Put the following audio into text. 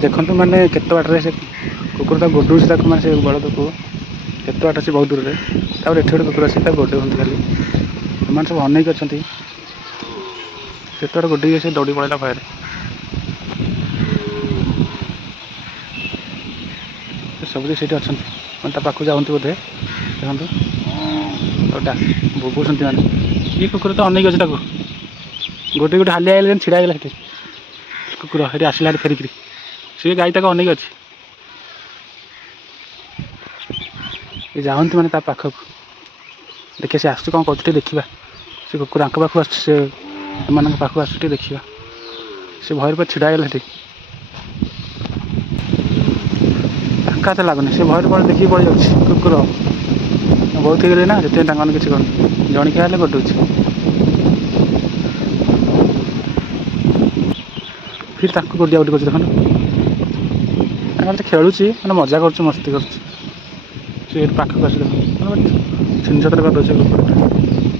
ଦେଖନ୍ତୁ ମାନେ କେତେ ବାଟରେ ସେ କୁକୁର ତାକୁ ଗୋଡ଼ଉଛି ତାକୁ ମାନେ ସେ ବଳଦକୁ କେତେ ବାଟ ଅଛି ବହୁତ ଦୂରରେ। ତାପରେ ଏଠି ଗୋଟେ କୁକୁର ଆସି ତାକୁ ଗୋଡ଼ଉଛନ୍ତି ଖାଲି। ସେମାନେ ସବୁ ଅନେଇକି ଅଛନ୍ତି କେତେ ବାଟ ଗୋଡ଼େଇକି ସେ ଦୌଡ଼ି ପଳେଇଲା ଭୟରେ। ସବୁଠି ସେଇଠି ଅଛନ୍ତି ମାନେ ତା ପାଖକୁ ଯାଆନ୍ତି ବୋଧେ। ଦେଖନ୍ତୁ ଗୋଟା ବୋବଉଛନ୍ତି ମାନେ ଇଏ କୁକୁର ତ ଅନେଇକି ଅଛି ତାକୁ ଗୋଟେ ଗୋଟେ ହାଲିଆ ହେଇଗଲା ଛିଡ଼ା ହେଇଗଲା ସେଠି। କୁକୁର ସେଠି ଆସିଲା ହେରି ଫେରିକିରି ସେ ଗାଈ ତାକୁ ଅନେଇକି ଅଛି। ଏ ଯାଆନ୍ତି ମାନେ ତା ପାଖକୁ ଦେଖିବା ସେ ଆସୁଛି କ'ଣ କରୁଛି ଟିକେ ଦେଖିବା। ସେ କୁକୁର ଆଙ୍କ ପାଖକୁ ଆସୁଛି ସେ ଏମାନଙ୍କ ପାଖକୁ ଆସୁଛି ଟିକେ ଦେଖିବା। ସେ ଭୟରେ ପୁରା ଛିଡ଼ା ହେଇଗଲା ସେଠି। ଫାଙ୍କା ତ ଲାଗୁନି ସେ ଭୟରେ ପଳେଇ ଦେଖିକି ପଳେଇ ଯାଉଛି କୁକୁର ବହୁତ ହେଇଗଲେ ନା ସେଥିପାଇଁ ତାଙ୍କମାନେ କିଛି କରୁନି ଜଣିକିଆ ହେଲେ ଗୋଡ଼ଉଛି। ଫିର୍ ତାକୁ ଗୋଡ଼ିଆ ଗୋଡ଼ି କରୁଛି ଦେଖନ୍ତୁ। ତାଙ୍କର ତ ଖେଳୁଛି ମାନେ ମଜା କରୁଛି ମସ୍ତି କରୁଛି। ସେ ଏଠି ପାଖକୁ ଆସି ଦେଖନ୍ତୁ ଛିନଛତର କରିଦେଉଛି କୁକୁରଟା।